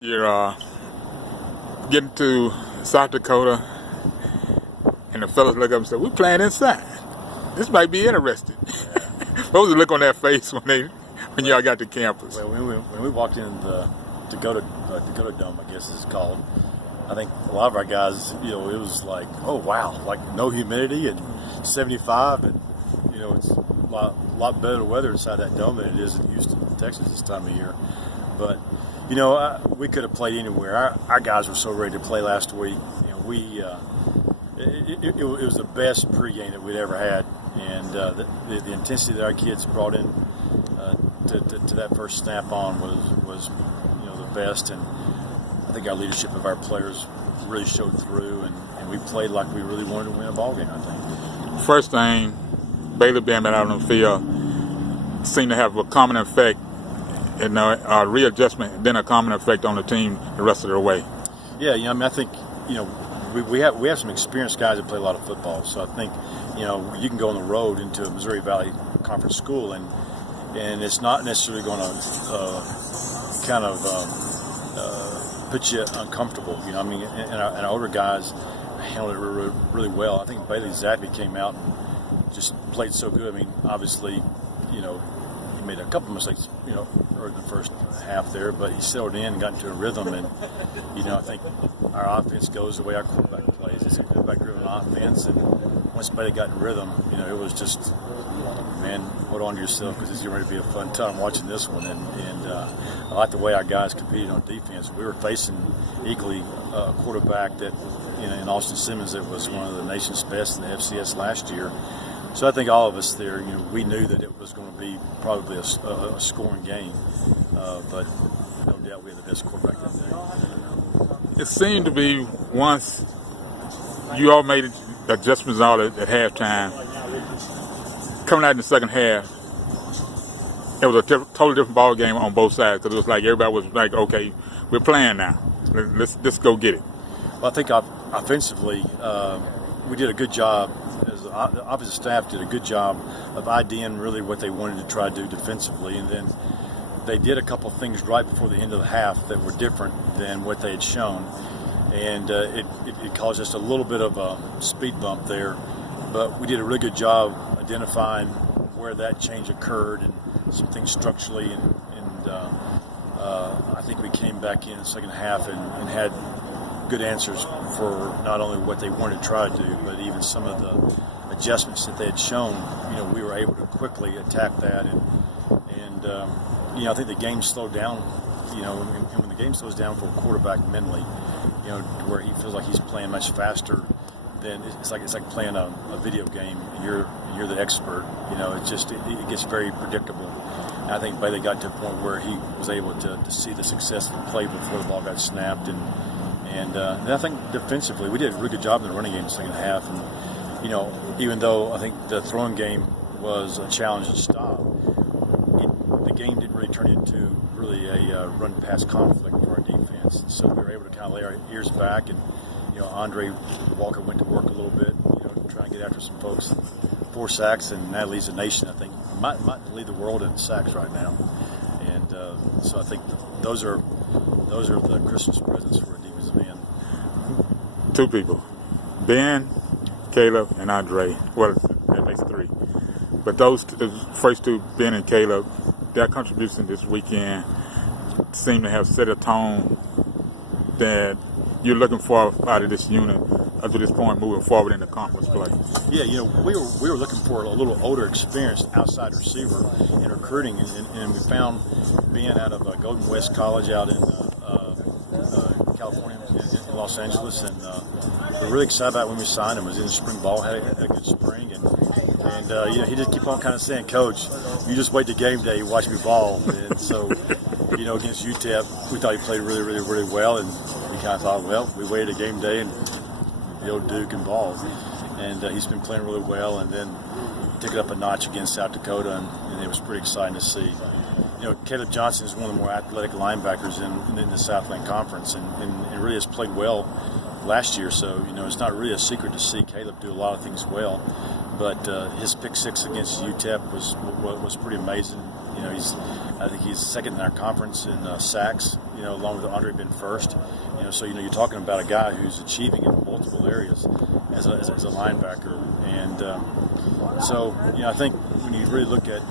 You're getting to South Dakota, and the fellas look up and say, "We're playing inside. This might be interesting." What was the look on their face when y'all got to campus? Well, when we walked in the Dakota Dome, I guess it's called, I think a lot of our guys, it was like, oh wow, like no humidity and 75, and it's a lot better weather inside that dome than it is in Houston, Texas this time of year. But we could have played anywhere. Our guys were so ready to play last week. It was the best pregame that we'd ever had, and the intensity that our kids brought in to that first snap on was the best. And I think our leadership of our players really showed through, and we played like we really wanted to win a ball game, I think. First thing, Bailey being out on the field seemed to have a common effect, and a readjustment, then a common effect on the team the rest of their way. Yeah, I think we have some experienced guys that play a lot of football, so I think you can go on the road into a Missouri Valley Conference school, and it's not necessarily going to put you uncomfortable. And our older guys handled it really well. I think Bailey Zappi came out and just played so good. I mean, obviously, he made a couple mistakes, early in the first half there, but he settled in and got into a rhythm. And I think our offense goes the way our quarterback plays. It's a quarterback-driven offense, and once Bailey got in rhythm, it was just, man, hold on to yourself, because it's going to be a fun time watching this one. And I like the way our guys competed on defense. We were facing equally a quarterback that, in Austin Simmons, that was one of the nation's best in the FCS last year. So I think all of us there, we knew that it was going to be probably a scoring game, but no doubt we had the best quarterback that day. It seemed to be, once you all made adjustments all at halftime, coming out in the second half, it was a totally different ball game on both sides, because it was like everybody was like, okay, we're playing now. Let's go get it. Well, I think offensively, we did a good job. The offensive staff did a good job of IDing really what they wanted to try to do defensively, and then they did a couple things right before the end of the half that were different than what they had shown, and it caused us a little bit of a speed bump there, but we did a really good job identifying where that change occurred and some things structurally, and I think we came back in the second half and had good answers for not only what they wanted to try to do, but even some of the adjustments that they had shown. We were able to quickly attack that, and I think the game slowed down. And when the game slows down for a quarterback mentally, to where he feels like he's playing much faster, then it's like playing a video game, and you're the expert. It gets very predictable. And I think Bailey got to a point where he was able to see the success of the play before the ball got snapped, and I think defensively we did a really good job in the running game in the second half. And even though I think the throwing game was a challenge to stop, the game didn't really turn into really a run-pass conflict for our defense. And so we were able to kind of lay our ears back, and Andre Walker went to work a little bit, trying to get after some folks. 4 sacks, and that leads the nation, I think, might lead the world in sacks right now. And so I think those are the Christmas presents for a defensive end. 2 people, Ben, Caleb, and Andre. Well, that makes 3. But those first 2, Ben and Caleb, their contribution this weekend seem to have set a tone that you're looking for out of this unit up to this point moving forward in the conference play. Yeah, we were looking for a little older, experienced outside receiver in recruiting, and we found Ben out of Golden West College out in California, in Los Angeles, and we're really excited about when we signed him. He was in spring ball, had a good spring, and he just kept on kind of saying, "Coach, you just wait to game day, watch me ball." And so, against UTEP, we thought he played really, really, really well, and we kind of thought, well, we waited a game day and Duke and ball, and he's been playing really well, and then took it up a notch against South Dakota, and it was pretty exciting to see. Caleb Johnson is one of the more athletic linebackers in the Southland Conference, and really has played well last year. So it's not really a secret to see Caleb do a lot of things well, but his pick 6 against UTEP was pretty amazing, I think he's second in our conference in sacks, along with Andre been first. So you're talking about a guy who's achieving in multiple areas as a linebacker. And so I think when you really look at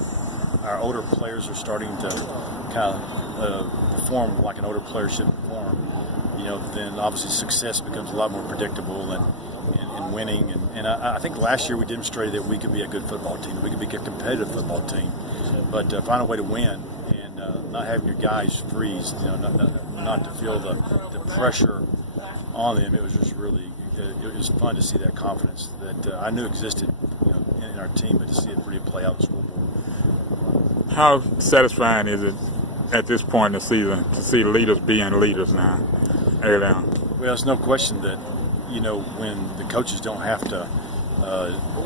our older players are starting to kind of perform like an older player should perform, then obviously success becomes a lot more predictable and winning. And I think last year we demonstrated that we could be a good football team. We could be a competitive football team. But find a way to win and not having your guys freeze, not to feel the pressure on them. It was just really, it was fun to see that confidence that I knew existed in our team, but to see it really play out in the scoreboard. How satisfying is it at this point in the season to see leaders being leaders now? Early on. Well, there's no question that, when the coaches don't have to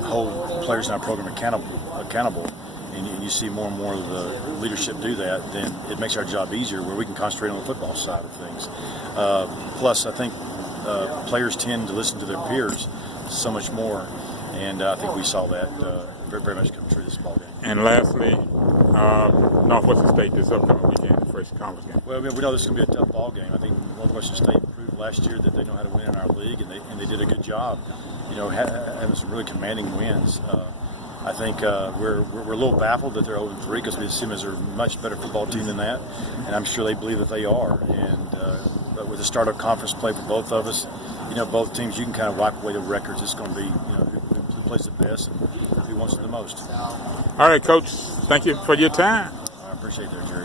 hold players in our program accountable, and you see more and more of the leadership do that, then it makes our job easier where we can concentrate on the football side of things. Plus, I think players tend to listen to their peers so much more, and I think we saw that very, very much come true this ball game. And lastly, Northwestern State this upcoming weekend, first conference game. Well, we know this is going to be a tough ball game. I think Northwestern State proved last year that they know how to win in our league, and they did a good job, having some really commanding wins. I think we're a little baffled that they're 0-3 because we see them as a much better football team than that, and I'm sure they believe that they are. And but with the start of conference play for both of us, both teams, you can kind of wipe away the records. It's going to be who plays the best and who wants it the most. All right, Coach. Thank you for your time. I appreciate that, Jerry.